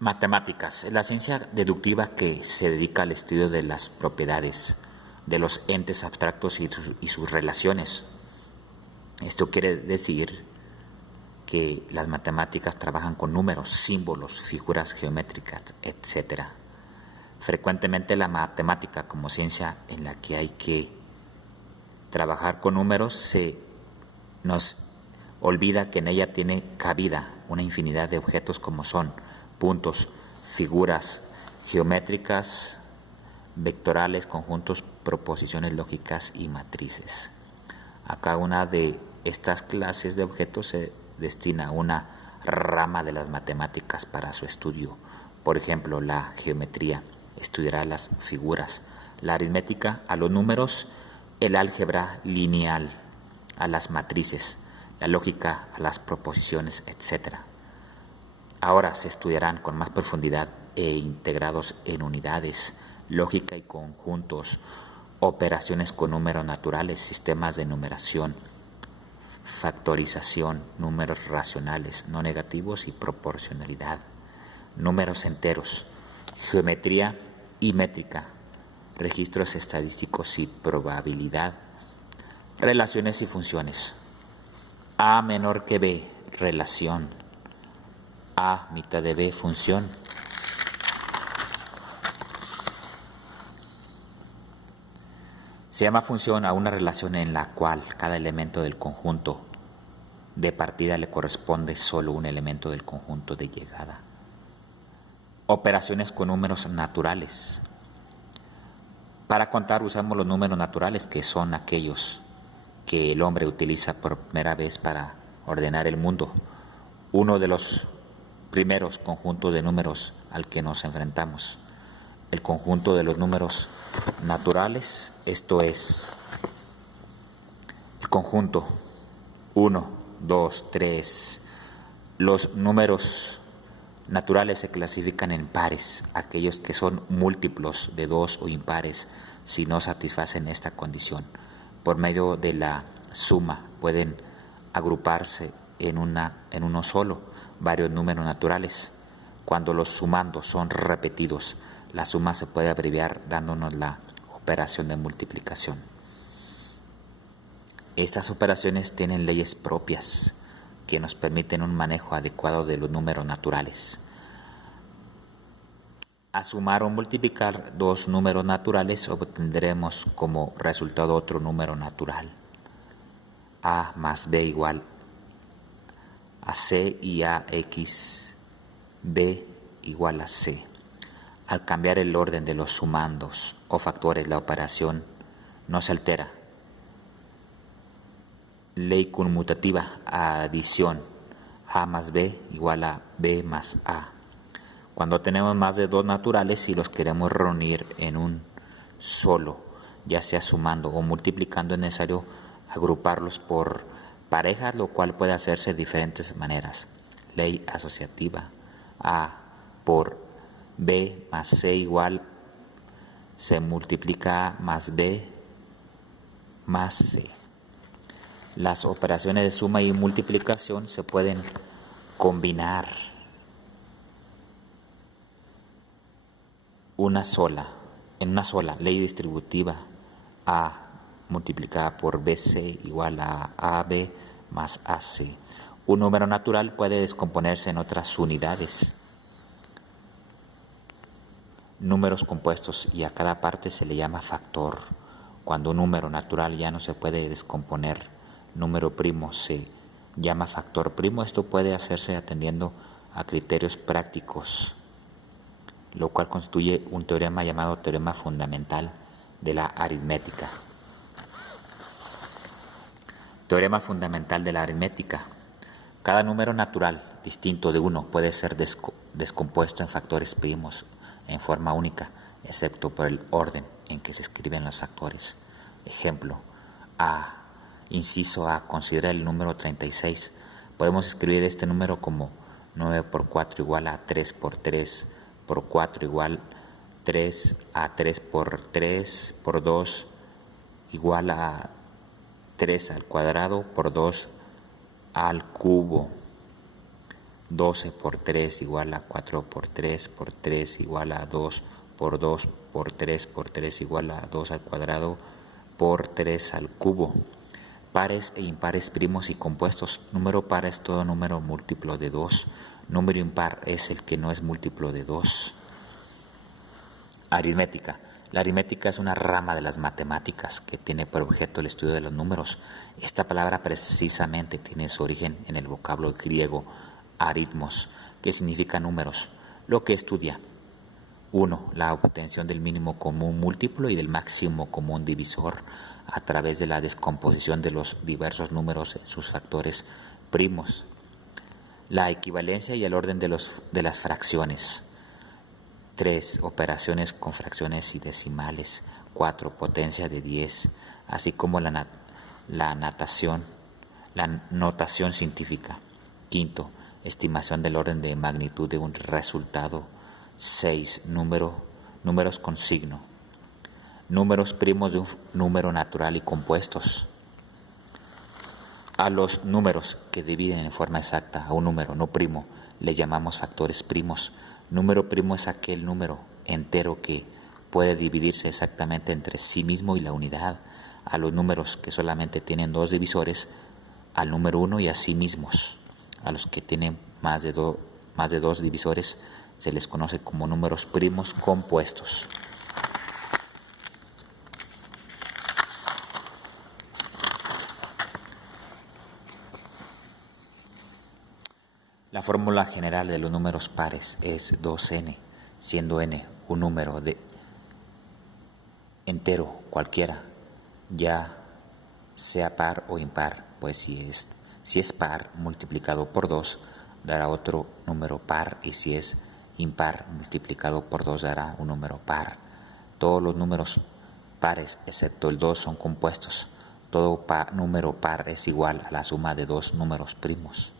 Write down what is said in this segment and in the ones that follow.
Matemáticas. Es la ciencia deductiva que se dedica al estudio de las propiedades de los entes abstractos y sus relaciones. Esto quiere decir que las matemáticas trabajan con números, símbolos, figuras geométricas, etc. Frecuentemente la matemática como ciencia en la que hay que trabajar con números se nos olvida que en ella tiene cabida una infinidad de objetos como son puntos, figuras geométricas, vectorales, conjuntos, proposiciones lógicas y matrices. A cada una de estas clases de objetos se destina una rama de las matemáticas para su estudio. Por ejemplo, la geometría estudiará las figuras, la aritmética a los números, el álgebra lineal a las matrices, la lógica a las proposiciones, etc. Ahora se estudiarán con más profundidad e integrados en unidades, lógica y conjuntos, operaciones con números naturales, sistemas de numeración, factorización, números racionales, no negativos y proporcionalidad, números enteros, geometría y métrica, registros estadísticos y probabilidad, relaciones y funciones. A menor que B, relación. A mitad de B, función. Se llama función a una relación en la cual cada elemento del conjunto de partida le corresponde solo un elemento del conjunto de llegada. Operaciones con números naturales. Para contar usamos los números naturales, que son aquellos que el hombre utiliza por primera vez para ordenar el mundo. Uno de los primeros conjuntos de números al que nos enfrentamos. El conjunto de los números naturales, esto es el conjunto 1, 2, 3. Los números naturales se clasifican en pares, aquellos que son múltiplos de 2 o impares si no satisfacen esta condición. Por medio de la suma pueden agruparse en uno solo varios números naturales. Cuando los sumandos son repetidos, la suma se puede abreviar dándonos la operación de multiplicación. Estas operaciones tienen leyes propias que nos permiten un manejo adecuado de los números naturales. A sumar o multiplicar dos números naturales obtendremos como resultado otro número natural. A más B igual a C y AX, B igual a C. Al cambiar el orden de los sumandos o factores, la operación no se altera. Ley conmutativa, adición, A más B igual a B más A. Cuando tenemos más de dos naturales y los queremos reunir en un solo, ya sea sumando o multiplicando, es necesario agruparlos por parejas, lo cual puede hacerse de diferentes maneras. Ley asociativa, A por B más C igual, se multiplica A más B más C. Las operaciones de suma y multiplicación se pueden combinar en una sola ley distributiva. A multiplicada por BC igual a AB más AC. Un número natural puede descomponerse en otras unidades, números compuestos, y a cada parte se le llama factor. Cuando un número natural ya no se puede descomponer, número primo, se llama factor primo. Esto puede hacerse atendiendo a criterios prácticos, lo cual constituye un teorema llamado teorema fundamental de la aritmética. Teorema fundamental de la aritmética. Cada número natural distinto de uno puede ser descompuesto en factores primos en forma única, excepto por el orden en que se escriben los factores. Ejemplo, inciso A, considera el número 36. Podemos escribir este número como 9 por 4 igual a 3 por 3 por 4 igual 3 a 3 por 3 por 2 igual a 3 al cuadrado por 2 al cubo. 12 por 3 igual a 4 por 3 igual a 2 por 2 por 3 igual a 2 al cuadrado por 3 al cubo. Pares e impares primos y compuestos. Número par es todo número múltiplo de 2. Número impar es el que no es múltiplo de 2. Aritmética. La aritmética es una rama de las matemáticas que tiene por objeto el estudio de los números. Esta palabra precisamente tiene su origen en el vocablo griego aritmos, que significa números, lo que estudia 1. La obtención del mínimo común múltiplo y del máximo común divisor a través de la descomposición de los diversos números en sus factores primos. La equivalencia y el orden de las fracciones. 3. Operaciones con fracciones y decimales. 4. Potencia de 10, así como la notación científica. 5. Estimación del orden de magnitud de un resultado. 6. Números con signo. Números primos de un número natural y compuestos. A los números que dividen en forma exacta a un número no primo les llamamos factores primos. Número primo es aquel número entero que puede dividirse exactamente entre sí mismo y la unidad. A los números que solamente tienen dos divisores, al número 1 y a sí mismos. A los que tienen más de dos divisores se les conoce como números primos compuestos. La fórmula general de los números pares es 2n, siendo n un número entero cualquiera, ya sea par o impar, pues si es par multiplicado por 2 dará otro número par, y si es impar multiplicado por 2 dará un número par. Todos los números pares excepto el 2 son compuestos. Todo número par es igual a la suma de dos números primos.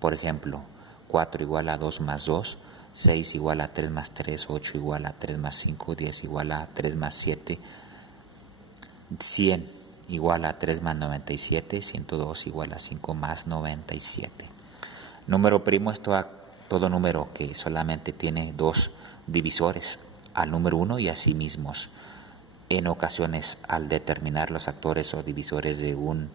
Por ejemplo, 4 igual a 2 más 2, 6 igual a 3 más 3, 8 igual a 3 más 5, 10 igual a 3 más 7, 100 igual a 3 más 97, 102 igual a 5 más 97. Número primo es todo número que solamente tiene dos divisores, al número 1 y a sí mismos. En ocasiones, al determinar los factores o divisores de uno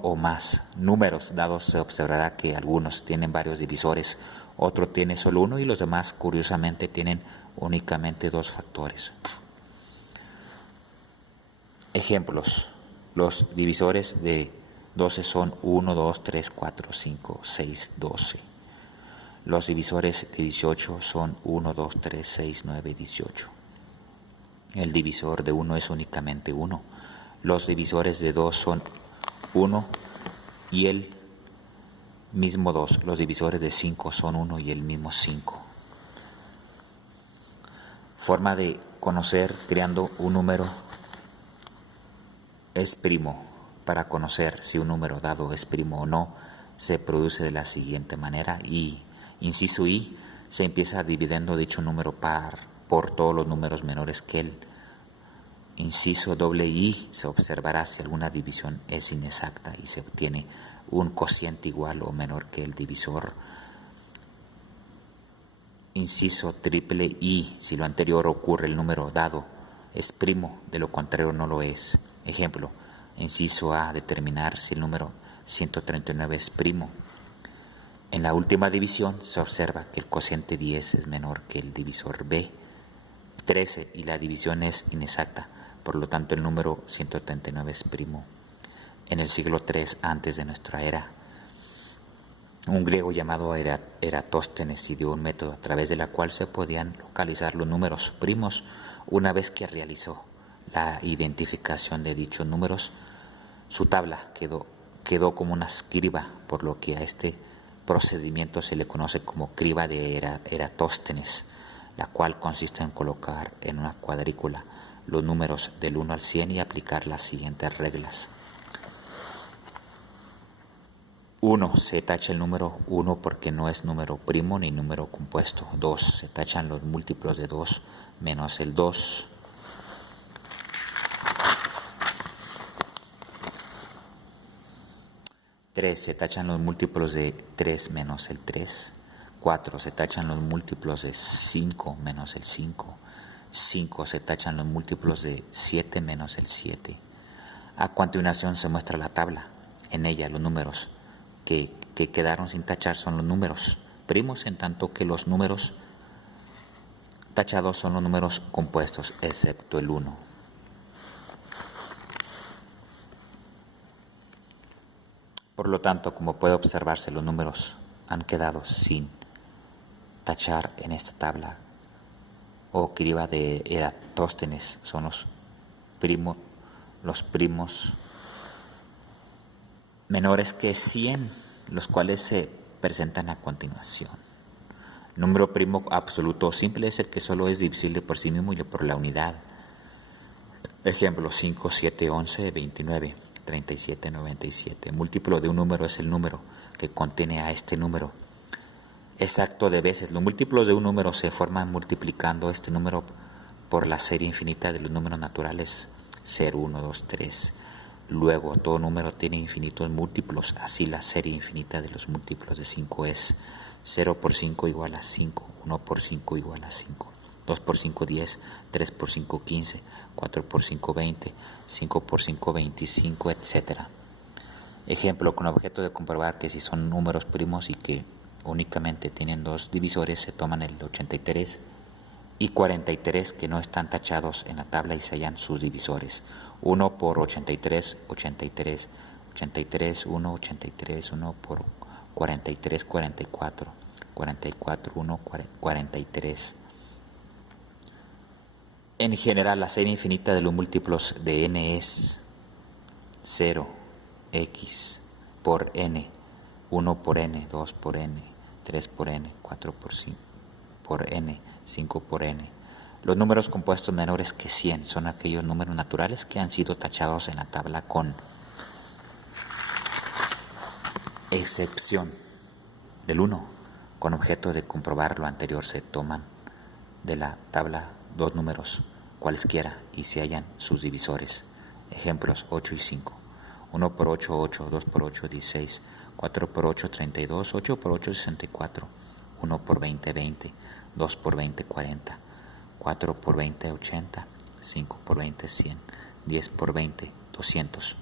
o más números dados, se observará que algunos tienen varios divisores, otro tiene solo uno y los demás, curiosamente, tienen únicamente dos factores. Ejemplos. Los divisores de 12 son 1, 2, 3, 4, 5, 6, 12. Los divisores de 18 son 1, 2, 3, 6, 9, 18. El divisor de 1 es únicamente 1. Los divisores de 2 son 1 y el mismo 2. Los divisores de 5 son 1 y el mismo 5. Forma de conocer creando un número es primo. Para conocer si un número dado es primo o no, se produce de la siguiente manera. Inciso I, se empieza dividiendo dicho número par por todos los números menores que él. Inciso I, se observará si alguna división es inexacta y se obtiene un cociente igual o menor que el divisor. Inciso I, si lo anterior ocurre, el número dado es primo, de lo contrario no lo es. Ejemplo, inciso A, determinar si el número 139 es primo. En la última división se observa que el cociente 10 es menor que el divisor B, 13, y la división es inexacta. Por lo tanto, el número 139 es primo. En el siglo III antes de nuestra era, un griego llamado Eratóstenes ideó un método a través de la cual se podían localizar los números primos. Una vez que realizó la identificación de dichos números, su tabla quedó como una escriba, por lo que a este procedimiento se le conoce como criba de Eratóstenes, la cual consiste en colocar en una cuadrícula los números del 1 al 100 y aplicar las siguientes reglas. 1. Se tacha el número 1 porque no es número primo ni número compuesto. 2. Se tachan los múltiplos de 2 menos el 2. 3 se tachan los múltiplos de 3 menos el 3. 4 se tachan los múltiplos de 5 menos el 5. 5 se tachan los múltiplos de 7 menos el 7. A continuación se muestra la tabla. En ella los números que quedaron sin tachar son los números primos, en tanto que los números tachados son los números compuestos, excepto el 1. Por lo tanto, como puede observarse, los números han quedado sin tachar en esta tabla, o que deriva de Eratóstenes, son los primos menores que 100, los cuales se presentan a continuación. Número primo absoluto simple es el que solo es divisible por sí mismo y por la unidad. Ejemplo: 5, 7, 11, 29, 37, 97. Múltiplo de un número es el número que contiene a este número exacto de veces. Los múltiplos de un número se forman multiplicando este número por la serie infinita de los números naturales, 0, 1, 2, 3. Luego, todo número tiene infinitos múltiplos, así la serie infinita de los múltiplos de 5 es 0 por 5 igual a 5, 1 por 5 igual a 5, 2 por 5 10, 3 por 5 15, 4 por 5 20, 5 por 5 25, etc. Ejemplo: con objeto de comprobar que si son números primos y que únicamente tienen dos divisores, se toman el 83 y 43 que no están tachados en la tabla y se hallan sus divisores. 1 por 83, 83, 83, 1, 83, 1 por 43, 44, 44, 1, 43. En general, la serie infinita de los múltiplos de n es 0, x por n, 1 por n, 2 por n, 3 por n, 4 por 5 por n, 5 por n. Los números compuestos menores que 100 son aquellos números naturales que han sido tachados en la tabla con excepción del 1. Con objeto de comprobar lo anterior, se toman de la tabla dos números cualesquiera y se hallan sus divisores. Ejemplos: 8 y 5. 1 por 8, 8, 2 por 8, 16, 4 por 8, 32, 8 por 8, 64, 1 por 20, 20, 2 por 20, 40, 4 por 20, 80, 5 por 20, 100, 10 por 20, 200,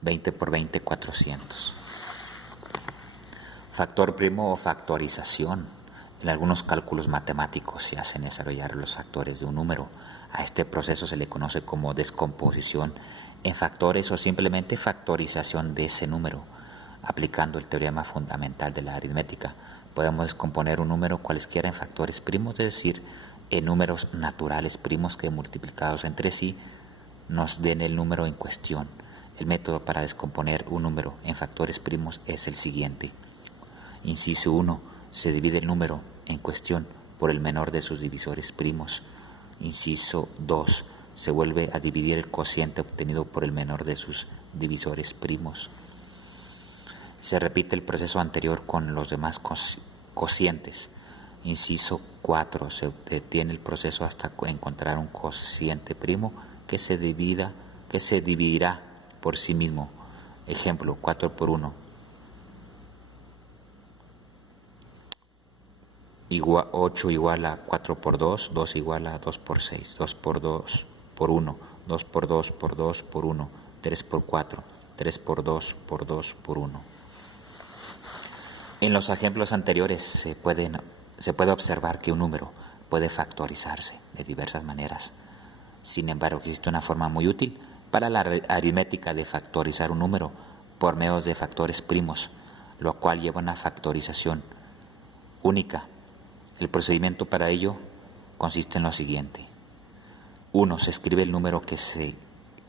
20 por 20, 400. Factor primo o factorización. En algunos cálculos matemáticos se hacen desarrollar los factores de un número. A este proceso se le conoce como descomposición en factores o simplemente factorización de ese número. Aplicando el teorema fundamental de la aritmética, podemos descomponer un número cualesquiera en factores primos, es decir, en números naturales primos que multiplicados entre sí nos den el número en cuestión. El método para descomponer un número en factores primos es el siguiente. Inciso 1. Se divide el número en cuestión por el menor de sus divisores primos. Inciso 2. Se vuelve a dividir el cociente obtenido por el menor de sus divisores primos. Se repite el proceso anterior con los demás cocientes. Inciso 4. Se detiene el proceso hasta encontrar un cociente primo que se dividirá por sí mismo. Ejemplo: 4 por 1 8 igual a 4 por 2, 2 igual a 2 por 6, 2 por 2 por 1, 2 por 2 por 2 por 1, 3 por 4, 3 por 2 por 2 por 1. En los ejemplos anteriores se puede observar que un número puede factorizarse de diversas maneras. Sin embargo, existe una forma muy útil para la aritmética de factorizar un número por medio de factores primos, lo cual lleva a una factorización única. El procedimiento para ello consiste en lo siguiente. 1. Se escribe el número que se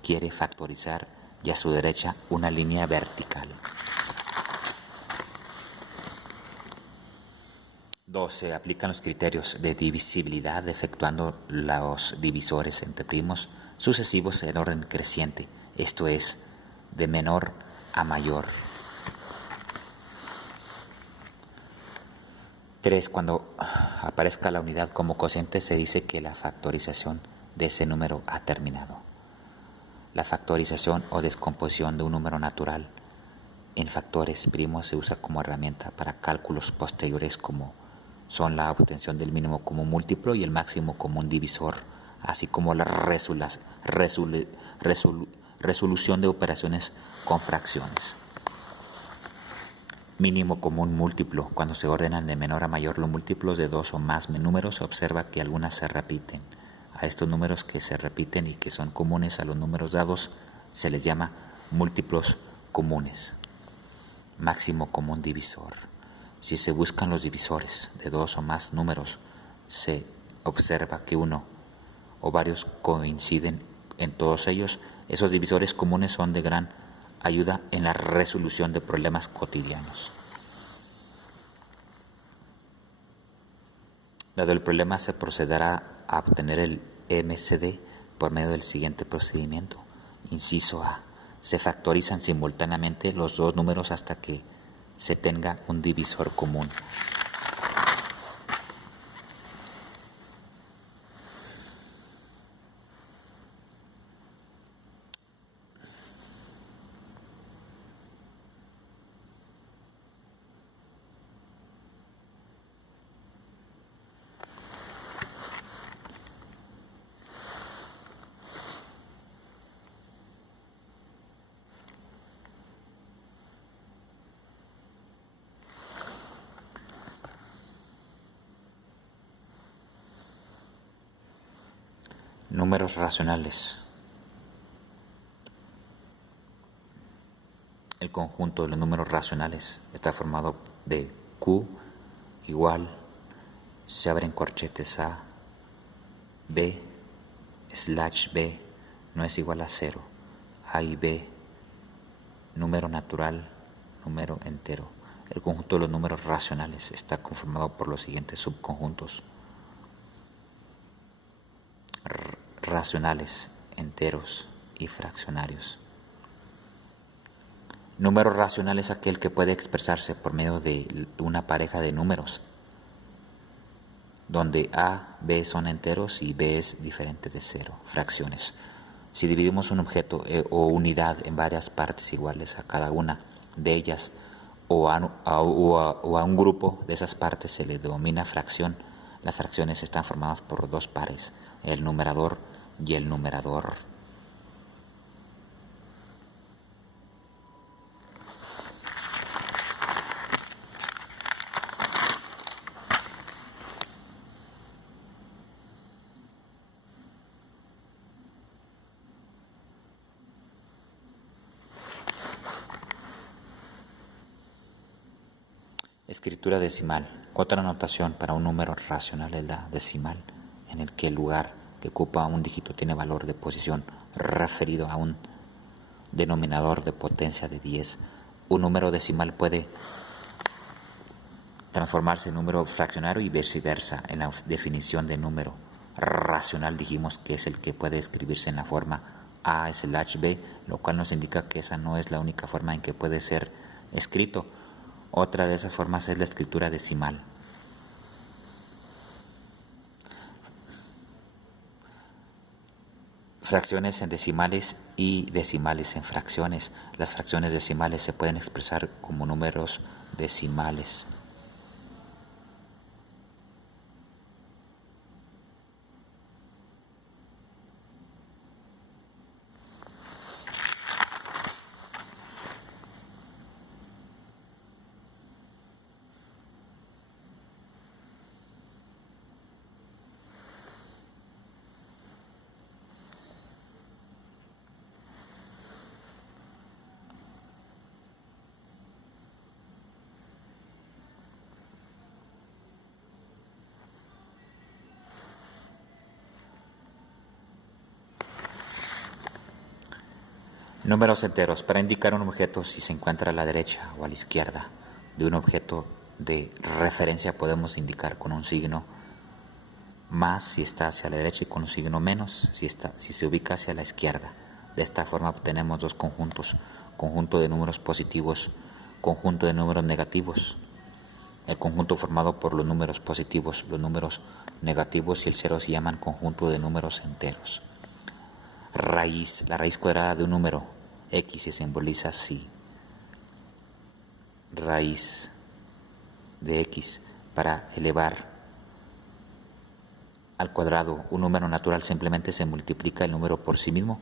quiere factorizar y a su derecha una línea vertical. 2. Se aplican los criterios de divisibilidad efectuando los divisores entre primos sucesivos en orden creciente, esto es, de menor a mayor. 3. Cuando aparezca la unidad como cociente se dice que la factorización de ese número ha terminado. La factorización o descomposición de un número natural en factores primos se usa como herramienta para cálculos posteriores como son la obtención del mínimo común múltiplo y el máximo común divisor, así como la resolución de operaciones con fracciones. Mínimo común múltiplo. Cuando se ordenan de menor a mayor los múltiplos de dos o más números, se observa que algunas se repiten. A estos números que se repiten y que son comunes a los números dados se les llama múltiplos comunes. Máximo común divisor. Si se buscan los divisores de dos o más números, se observa que uno o varios coinciden en todos ellos. Esos divisores comunes son de gran ayuda en la resolución de problemas cotidianos. Dado el problema, se procederá a obtener el MCD por medio del siguiente procedimiento. Inciso A. Se factorizan simultáneamente los dos números hasta que se tenga un divisor común. Números racionales. El conjunto de los números racionales está formado de Q igual, se abren corchetes A, B, /B no es igual a 0, A y B, número natural, número entero. El conjunto de los números racionales está conformado por los siguientes subconjuntos: racionales, enteros y fraccionarios. Número racional es aquel que puede expresarse por medio de una pareja de números, donde A, B son enteros y B es diferente de 0, fracciones. Si dividimos un objeto o unidad en varias partes iguales a cada una de ellas o a un grupo de esas partes, se le denomina fracción. Las fracciones están formadas por dos pares, el numerador y el numerador. Escritura decimal. Otra notación para un número racional es la decimal, en el que el lugar que ocupa un dígito tiene valor de posición referido a un denominador de potencia de 10. Un número decimal puede transformarse en número fraccionario y viceversa. En la definición de número racional dijimos que es el que puede escribirse en la forma A/B, lo cual nos indica que esa no es la única forma en que puede ser escrito. Otra de esas formas es la escritura decimal. Fracciones en decimales y decimales en fracciones. Las fracciones decimales se pueden expresar como números decimales. Números enteros. Para indicar un objeto si se encuentra a la derecha o a la izquierda de un objeto de referencia, podemos indicar con un signo más si está hacia la derecha y con un signo menos si se ubica hacia la izquierda. De esta forma obtenemos dos conjuntos: conjunto de números positivos, conjunto de números negativos. El conjunto formado por los números positivos, los números negativos y el cero se llaman conjunto de números enteros. raíz, la raíz cuadrada de un número x se simboliza así. Raíz de x. Para elevar al cuadrado un número natural simplemente se multiplica el número por sí mismo